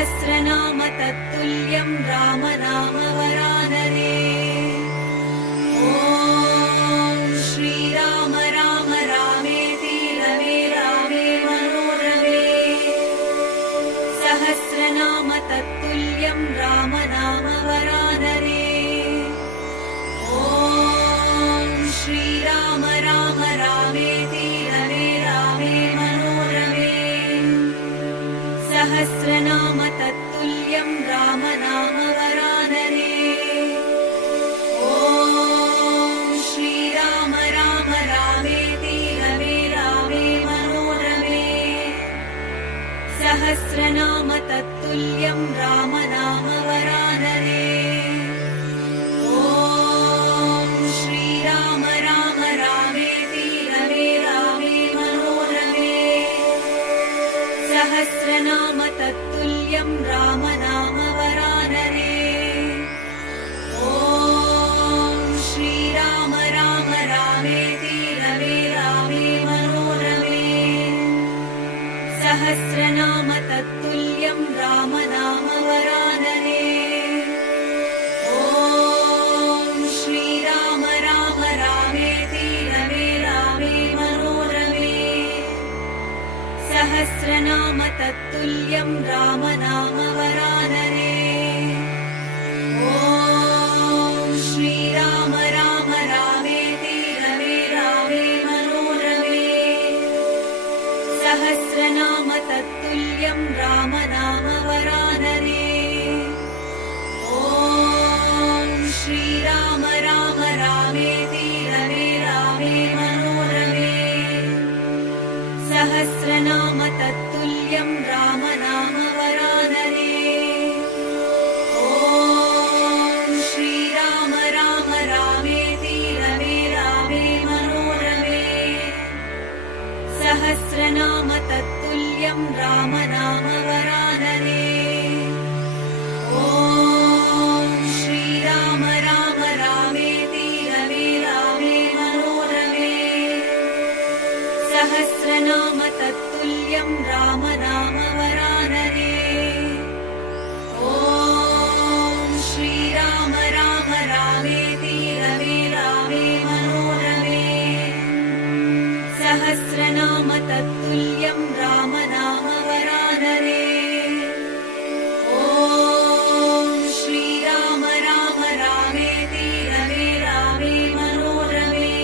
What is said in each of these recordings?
सहस्रनाम तत्तुल्यं रामनाम वरानरे। ॐ श्रीराम राम रामेति रमे रामे मनोरमे। सहस्रनाम तत्तुल्यं रामनाम वरानरे। ॐ श्रीराम राम रामेति रमे रामे मनोरमे। सहस्रनाम तत्तुल्यं रामनाम वरानरे। ॐ श्रीराम राम रामेति रमे रामे मनोरमे। सहस्रनाम तत्तुल्यं रामनाम वरानरे। ॐ श्रीराम राम रामेति रमे रामे मनोरमे। सहस्रनाम तत्तुल्यं रामनाम वरानरे। ॐ श्रीराम राम रामेति रमे रामे मनोरमे। सहस्रनाम तत्तुल्यं रामनाम वरानरे। ॐ श्रीराम राम रामेति रमे रामे मनोरमे। सहस्रनाम तत्तुल्यं रामनाम वरानरे। ॐ श्रीराम राम रामेति रमे रामे मनोरमे। सहस्रनाम तत्तुल्यं रामनाम वरानरे। ॐ श्रीराम राम रामेति रमे रामे मनोरमे। सहस्रनाम तत्तुल्यं रामनाम वरानरे। ॐ श्रीराम राम रामेति रमे रामे मनोरमे। सहस्रनाम तत्तुल्यं रामनाम वरानरे। ॐ श्रीराम राम रामेति रमे रामे मनोरमे। सहस्रनाम तत्तुल्यं रामनाम वरानरे। ॐ श्रीराम राम रामेति रमे रामे मनोरमे। सहस्रनाम तत्तुल्यं रामनाम वरानरे। ॐ श्रीराम राम रामेति रमे रामे मनोरमे।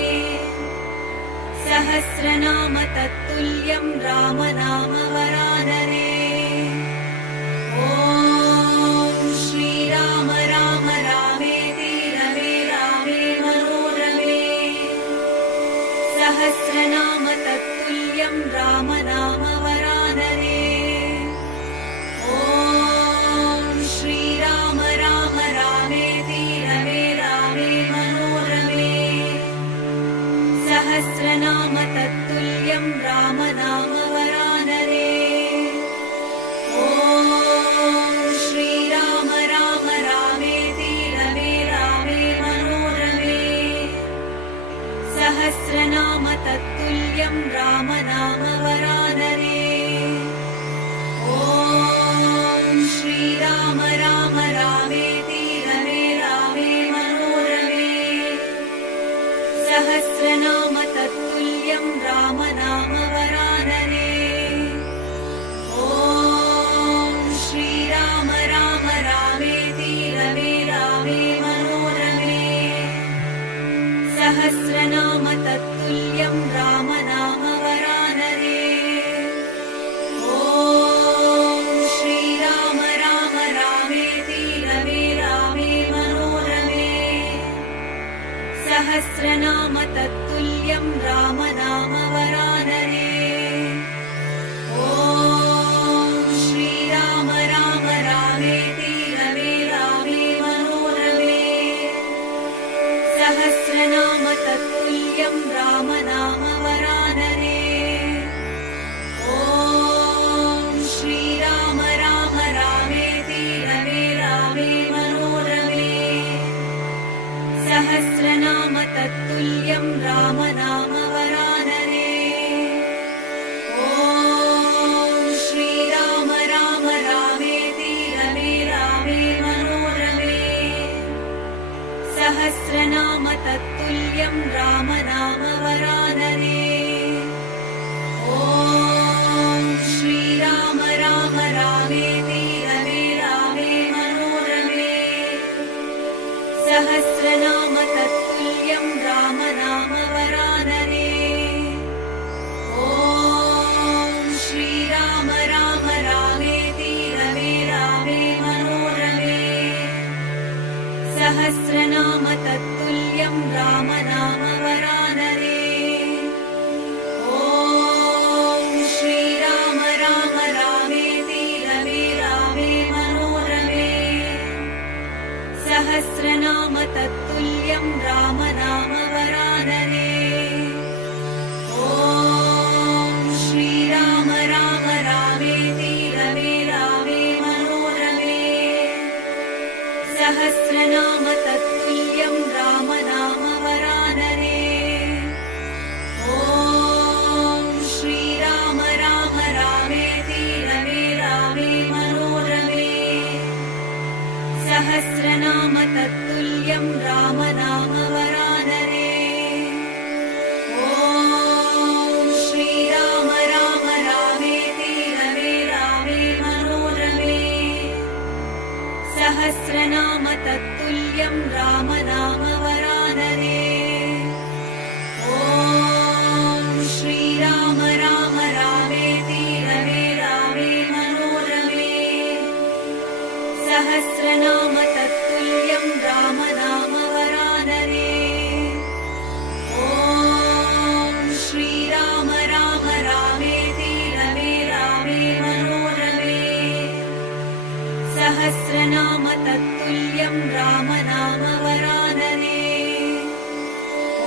सहस्रनाम तत्तुल्यं रामनाम वरानरे। ॐ श्रीराम राम रामेति रमे रामे मनोरमे। सहस्रनाम तत्तुल्यं रामनाम वरानरे। ॐ श्रीराम राम रामेति रमे रामे मनोरमे। सहस्रनाम तत्तुल्यं रामनाम वरानरे। तत्तुल्यं राम नाम वरानने। ॐ श्रीराम राम रामेति रमे रामे मनोरमे। सहस्रनाम तत्तुल्यं राम नाम वरानने। ॐ श्रीराम राम रामेति रमे रामे मनोरमे। सहस्रनाम तत्तुल्यं राम नाम वरानने। ॐ श्रीराम राम रामेति रमे रामे मनोरमे। सहस्रनाम तत्तुल्यं राम नाम वरानने। ॐ श्रीराम राम रामेति रमे रामे मनोरमे। सहस्रनाम तत्तुल्यं राम नाम वरानने। ॐ श्रीराम राम रामेति रमे रामे मनोरमे। सहस्रनाम तत्तुल्यं राम नाम वरानने। ॐ श्रीराम राम रामेति रमे रामे मनोरमे। सहस्रनाम तत्तुल्यं राम नाम वरानने। ॐ श्रीराम राम रामेति रमे रामे मनोरमे। सहस्रनाम तत्तुल्यं राम नाम वरानने। ॐ श्रीराम राम रामेति रमे रामे मनोरमे। सहस्रनाम तत्तुल्यं राम नाम वरानने।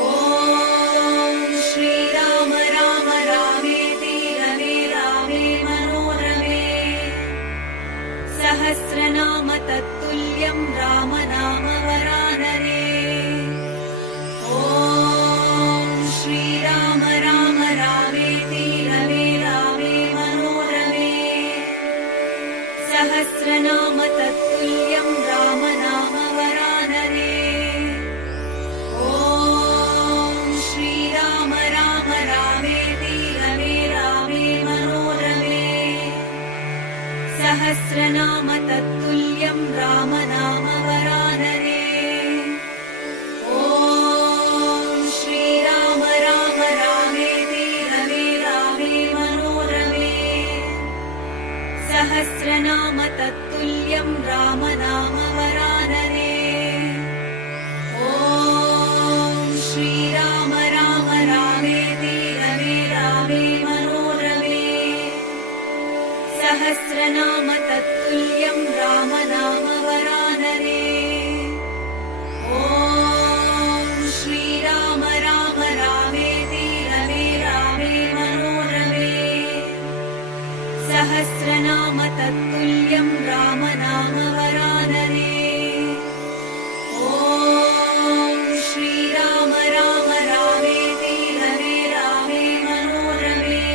ॐ श्रीराम राम रामेति रमे रामे मनोरमे। सहस्रनाम तत्तुल्यं राम नाम वरानने। ॐ श्रीराम राम रामेति रमे रामे मनोरमे। सहस्रनाम तत्तुल्यं राम नाम वरानने। ॐ श्रीराम राम रामेति रमे रामे मनोरमे। सहस्रनाम तत्तुल्यं राम नाम वरानने। ॐ श्रीराम राम रामेति रमे रामे मनोरमे। सहस्रनाम तत्तुल्यं राम नाम वरानने। ॐ श्रीराम राम रामेति रमे रामे मनोरमे। सहस्रनाम तत्तुल्यं राम नाम वरानने। ॐ श्रीराम राम रामेति रमे रामे मनोरमे। सहस्रनाम तत्तुल्यं राम नाम वरानने। ॐ श्रीराम राम रामेति रमे रामे मनोरमे।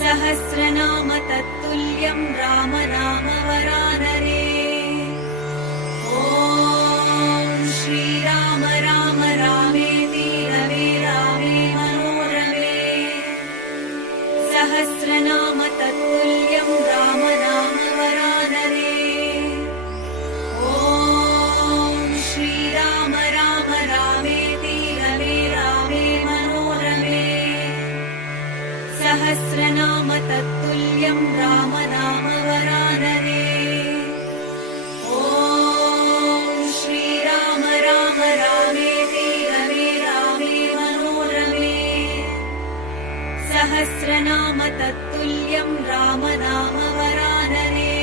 सहस्रनाम तत्तुल्यं राम नाम वरानने। ॐ श्रीराम राम रामेति रमे रामे मनोरमे। सहस्रनाम तत्तुल्यं राम नाम वरानने। ॐ श्रीराम राम रामेति रमे रामे मनोरमे। सहस्रनाम तत्तुल्यं राम नाम वरानने। ॐ श्रीराम राम रामेति रमे रामे मनोरमे। सहस्रनाम तत्तुल्यं राम नाम वरानने।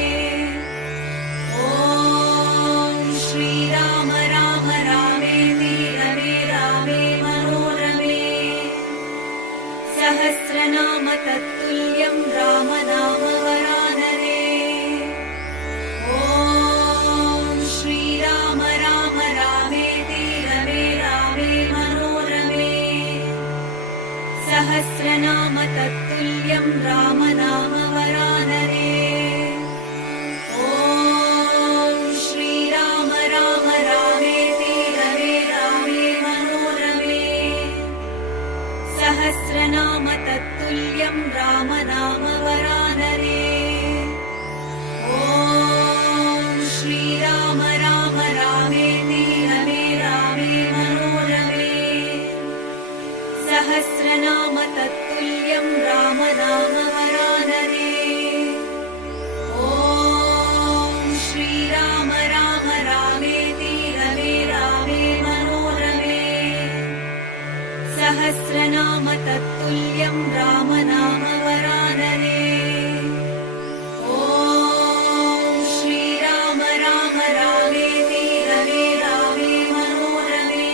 ॐ श्रीराम राम रामेति रमे रामे मनोरमे। सहस्रनाम तत्तुल्यं राम नाम वरानने। ॐ श्रीराम राम रामेति रमे रामे मनोरमे। सहस्रनाम तत्तुल्यं राम नाम वरानने। ॐ श्रीराम राम रामेति रमे रामे मनोरमे। राम नाम वरानरे। ॐ श्रीराम राम रामेति रमे रामे मनोरमे। सहस्रनाम तत्तुल्यं राम नाम वरानरे। ॐ श्रीराम राम रामेति रमे रामे मनोरमे। सहस्रनाम तत्तुल्यं राम नाम वरानरे। ॐ श्रीराम राम रामेति रमे रामे मनोरमे।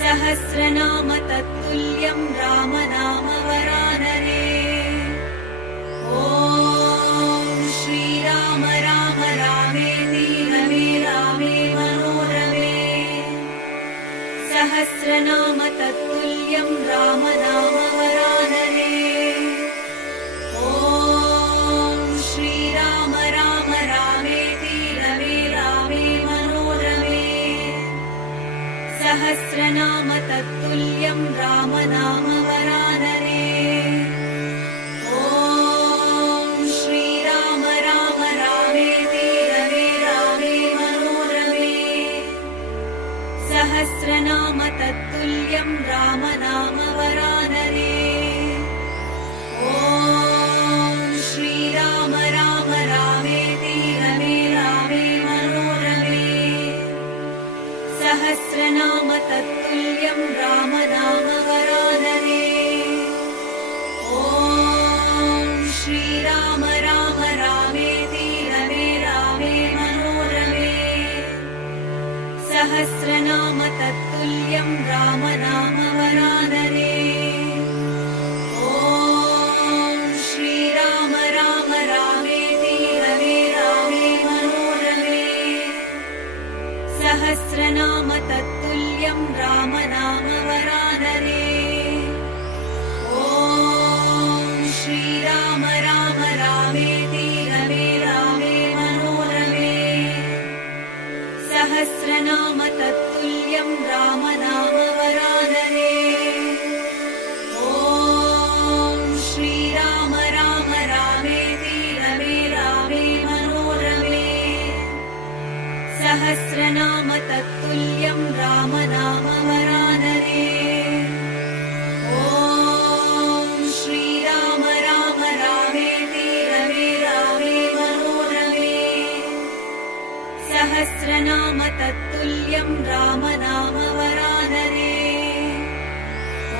सहस्रनाम तत्तुल्यं राम नाम वरानरे। ॐ श्रीराम राम रामेति रमे रामे मनोरमे। सहस्रनाम तत्तुल्यं राम नाम वरानरे। ॐ श्रीराम राम रामेति रमे रामे मनोरमे। सहस्रनाम तत्तुल्यं राम नाम वरानरे। ॐ श्रीराम राम रामेति रमे रामे मनोरमे। सहस्रनाम तत्तुल्यं राम नाम वरानरे। ॐ श्रीराम राम रामेति रमे रामे मनोरमे। सहस्रनाम तत्तुल्यं राम नाम वरानरे। ॐ श्रीराम राम रामेति रमे रामे मनोरमे। सहस्रनाम तत्तुल्यं राम नाम वरानरे। ॐ श्रीराम राम रामेति रमे रामे मनोरमे। सहस्रनाम तत्तुल्यं राम नाम वरानरे। ॐ श्रीराम राम रामेति रमे रामे मनोरमे। सहस्रनाम तत्तुल्यं राम नाम वरानरे। ॐ श्रीराम राम रामेति रमे रामे मनोरमे। सहस्रनाम तत्तुल्यं राम नाम वरानरे। ॐ श्रीराम राम रामेति रमे रामे मनोरमे। सहस्रनाम तत्तुल्यं राम नाम वरानरे।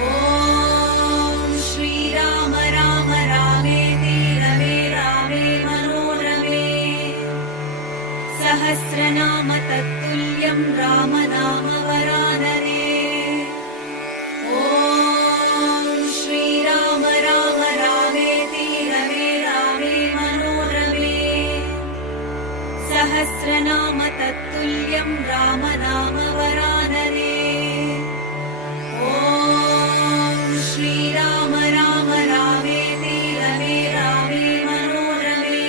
ॐ श्रीराम राम रामेति रमे रामे मनोरमे। सहस्रनाम तत्तुल्यं राम नाम वरानरे। ॐ श्रीराम राम रामेति रमे रामे मनोरमे। सहस्रनाम तत्तुल्यं राम नाम वरानरे। ॐ श्रीराम राम रामेति रमे रामे मनोरमे।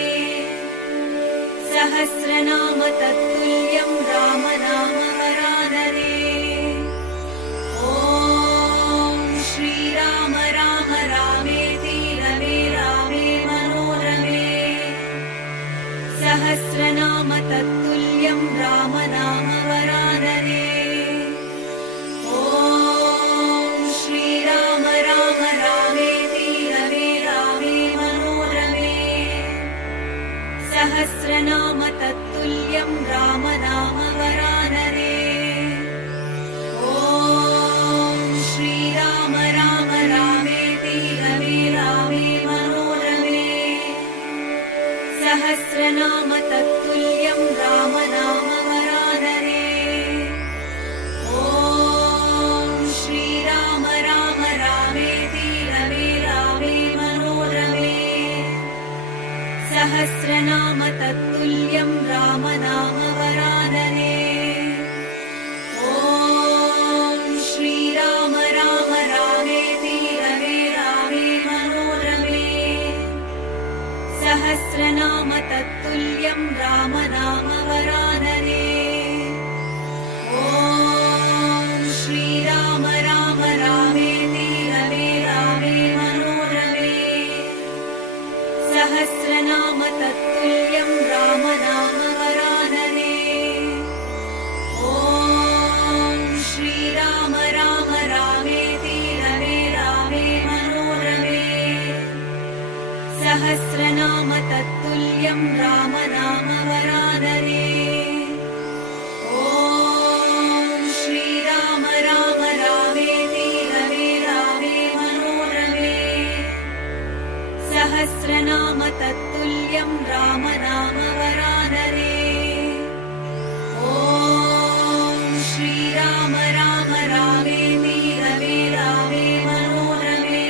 सहस्रनाम तत्तुल्यं राम नाम वरानरे। ॐ श्रीराम राम रामेति रमे रामे मनोरमे। सहस्रनाम तत्तुल्यं राम नाम वरानरे। ॐ श्रीराम राम रामेति रमे रामे मनोरमे। सहस्रनाम तत्तुल्यं राम नाम वरानरे। ॐ श्रीराम राम रामेति रमे रामे मनोरमे। सहस्रनाम तत्तुल्यं राम नाम वरानरे। ॐ श्रीराम राम रामेति रमे रामे मनोरमे। सहस्रनाम तत्तुल्यं राम नाम वरानरे। ॐ श्रीराम राम रामेति रमे रामे मनोरमे। सहस्रनाम तत्तुल्यं राम नाम वरानरे। ॐ श्रीराम राम रामेति रमे रामे मनोरमे। सहस्रनाम तत्तुल्यं राम नाम वरानने। ॐ श्रीराम राम रामेति रमे रामे मनोरमे। सहस्रनाम तत्तुल्यं राम नाम वरानने। ॐ श्रीराम राम रामेति रमे रामे मनोरमे।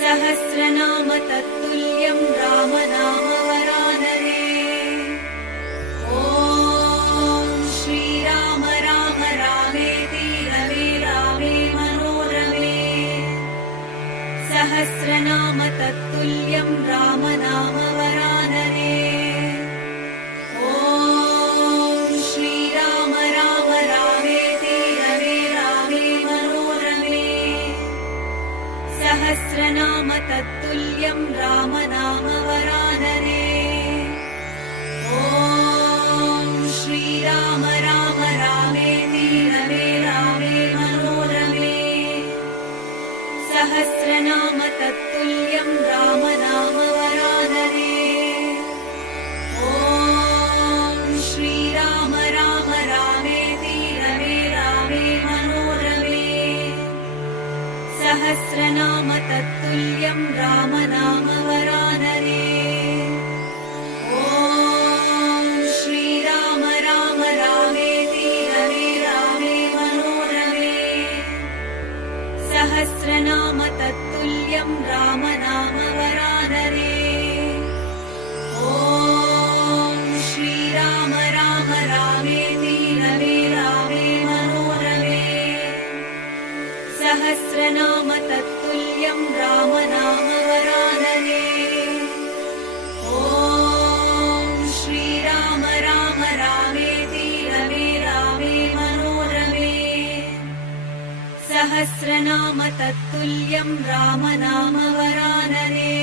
सहस्रनाम तत्तुल्यं राम नाम वरानने। ॐ श्रीराम राम रामेति रमे रामे मनोरमे। सहस्रनाम तत्तुल्यं राम नाम वरानने। ॐ श्रीराम राम रामेति रमे रामे मनोरमे। सहस्रनाम तत्तुल्यं राम नाम वरानने। ॐ श्रीराम राम रामेति रमे रामे मनोरमे। सहस्रनाम तत्तुल्यं राम नाम वरानने। ॐ श्रीराम राम रामेति रमे रामे मनोरमे। सहस्रनाम तत्तुल्यं राम नाम वरानने। ॐ श्रीराम राम रामेति रमे रामे मनोरमे। सहस्रनाम तत्तुल्यं राम नाम वरानने। ॐ श्रीराम राम रामेति रमे रामे मनोरमे। सहस्रनाम तत्तुल्यं राम नाम वरानने। ॐ श्रीराम राम रामेति रमे रामे मनोरमे। सहस्रनाम तत्तुल्यं राम नाम वरानने।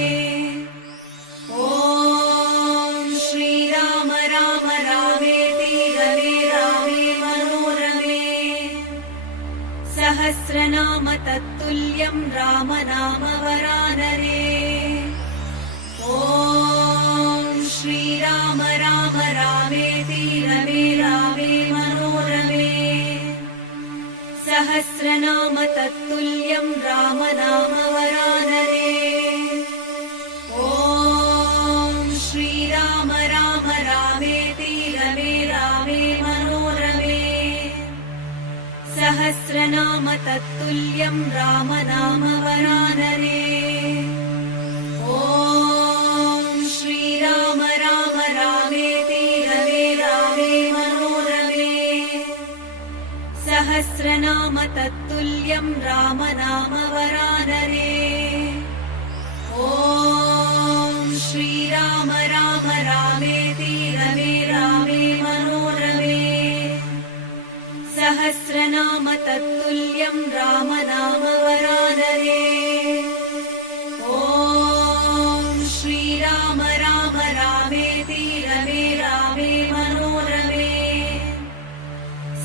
ॐ श्रीराम राम रामेति रमे रामे मनोरमे। सहस्रनाम तत्तुल्यं राम नाम वरानने। ॐ श्रीराम राम रामेति रमे रामे मनोरमे। सहस्रनाम तत्तुल्यं राम नाम वरानने। ॐ श्रीराम राम रामेति रमे रामे मनोरमे। सहस्रनाम तत्तुल्यं राम नाम वरानने। ॐ श्रीराम राम रामेति रमे रामे मनोरमे। सहस्रनाम तत्तुल्यं राम नाम वरानने। ॐ श्रीराम राम रामेति रमे रामे मनोरमे। सहस्रनाम तत्तुल्यं राम नाम वरानने। ॐ श्रीराम राम रामेति रमे रामे मनोरमे।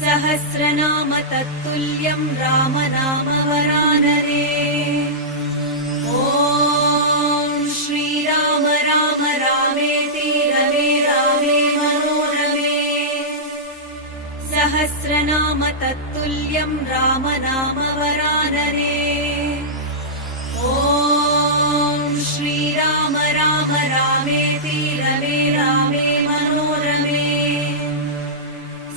सहस्रनाम तत्तुल्यं राम नाम वरानने। ॐ श्रीराम राम रामेति रमे रामे मनोरमे। सहस्रनाम तत्तुल्यं राम नाम वरानने। ॐ श्रीराम राम रामेति रमे रामे मनोरमे।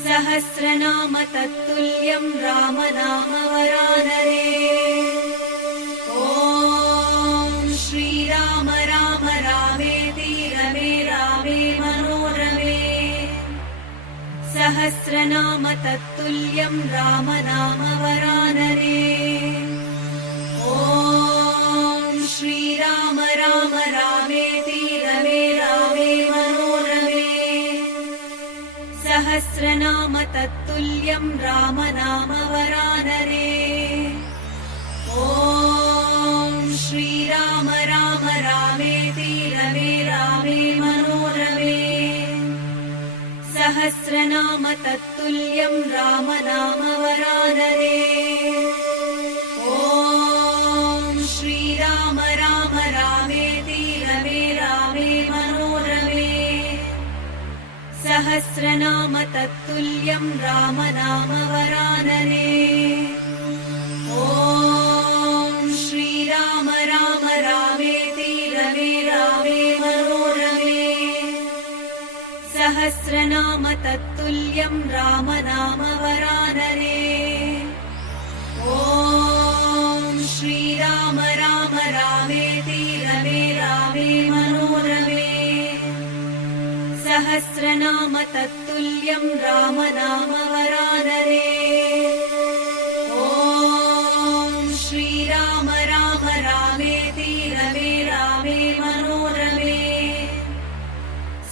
सहस्रनाम तत्तुल्यं राम नाम वरानने। ॐ श्रीराम राम रामेति रमे रामे मनोरमे। सहस्रनाम तत्तुल्यं राम नाम वरानने। ॐ श्रीराम राम रामेति रमे रामे मनोरमे। सहस्रनाम तत्तुल्यं राम नाम वरानने। ॐ श्रीराम राम रामेति रमे रामे मनोरमे। सहस्रनाम तत्तुल्यं राम नाम वरानने। ॐ श्रीराम राम राम रामेति रमे रामे मनोरमे सहस्रनाम तत्तुल्यं राम नाम वरानने ॐ श्रीराम राम रामेति रमे रामे मनोरमे सहस्रनाम तत्तुल्यं राम नाम वरानने ॐ श्रीराम राम रामेति रमे रामे मनोरमे सहस्रनाम तत्तुल्यं राम नाम वरानने ॐ श्रीराम राम रामेति रमे रामे मनोरमे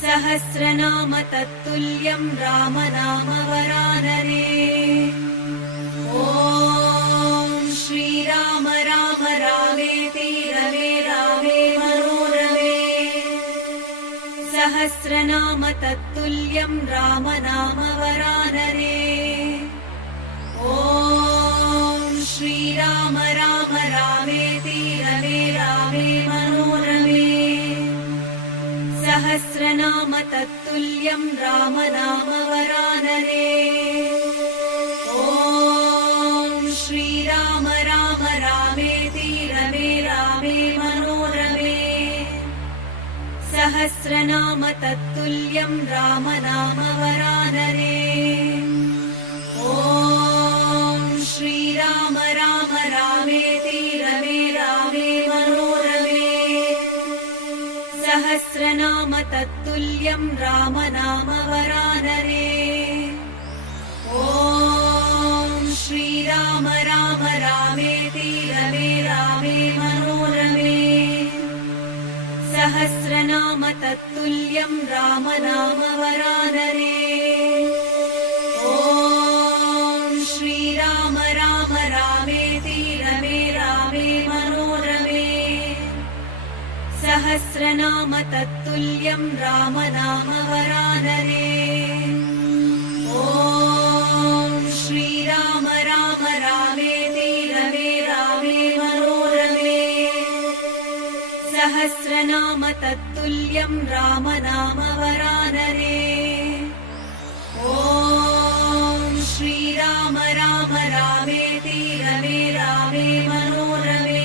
सहस्रनाम तत्तुल्यं राम नाम वरानने ॐ श्रीराम राम रामेति रमे रामे मनोरमे सहस्रनाम तत्तुल्यं राम नाम वरानने ॐ श्रीराम राम रामेति रमे रामे मनोरमे सहस्रनाम तत्तुल्यं राम नाम वरानने ॐ श्रीराम राम रामेति रमे रामे मनोरमे सहस्रनाम तत्तुल्यं राम नाम वरानने ॐ श्रीराम राम रामेति रमे रामे मनोरमे सहस्रनाम तत्तुल्यं राम नाम वरानने ॐ श्रीराम राम रामेति रमे रामे मनोरमे सहस्रनाम तत्तुल्यं राम नाम वरानने ॐ श्रीराम राम रामेति रमे रामे मनोरमे सहस्रनाम तत्तुल्यं राम नाम वरानने ॐ श्रीराम राम रामेति रमे रामे मनोरमे सहस्रनाम तत्तुल्यं राम नाम वरानने ॐ श्रीराम राम रामेति रमे रामे मनोरमे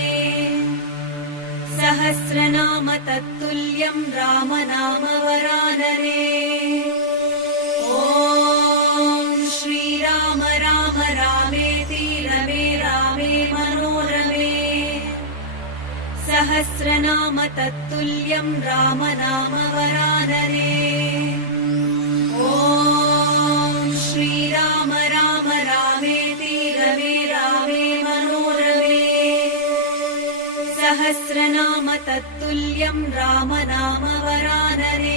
सहस्रनाम तत्तुल्यं राम नाम वरानने ॐ श्रीराम राम रामेति रमे रामे मनोरमे सहस्रनाम तत्तुल्यं राम नाम वरानने ॐ श्रीराम राम रामेति रमे रामे मनोरमे सहस्रनाम तत्तुल्यं राम नाम वरानने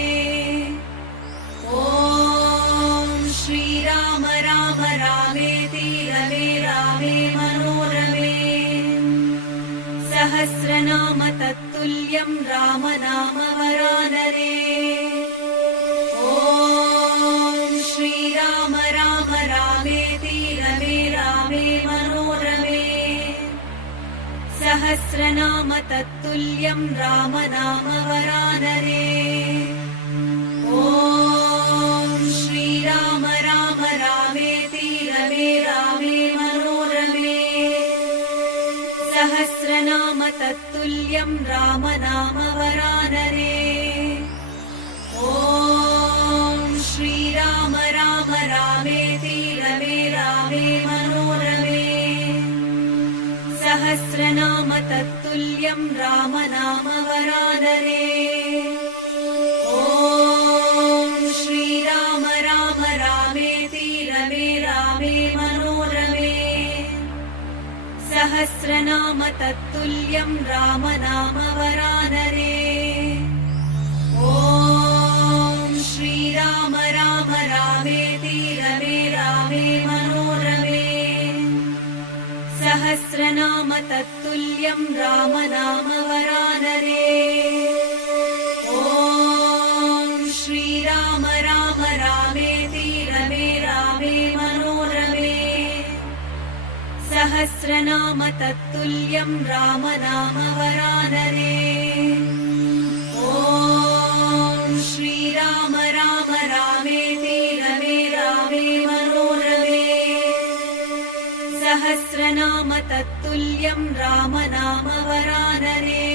ॐ श्रीराम राम रामेति रमे रामे मनोरमे सहस्रनाम तत्तुल्यं राम नाम वरानने ॐ श्रीराम राम रामेति रमे रामे मनोरमे सहस्रनाम तत्तुल्यं राम नाम वरानने ॐ श्रीराम राम रामेति रमे रामे मनोरमे सहस्रनाम तत्तुल्यं राम नाम वरानने ॐ श्रीराम राम रामेति रमे रामे मनोरमे सहस्रनाम तत्तुल्यं राम नाम वरानने ॐ श्रीराम राम रामेति रमे रामे मनोरमे सहस्रनाम तत्तुल्यं राम नाम वरानने ॐ श्रीराम राम रामेति रमे रामे मनोरमे सहस्रनाम तत्तुल्यं राम नाम वरानने ॐ श्रीराम राम रामेति रमे रामे मनोरमे सहस्रनाम सहस्रनाम तत्तुल्यं राम नाम वरानरे। ॐ श्रीराम राम रामेति रमे रामे मनोरमे। सहस्रनाम तत्तुल्यं राम नाम वरानरे।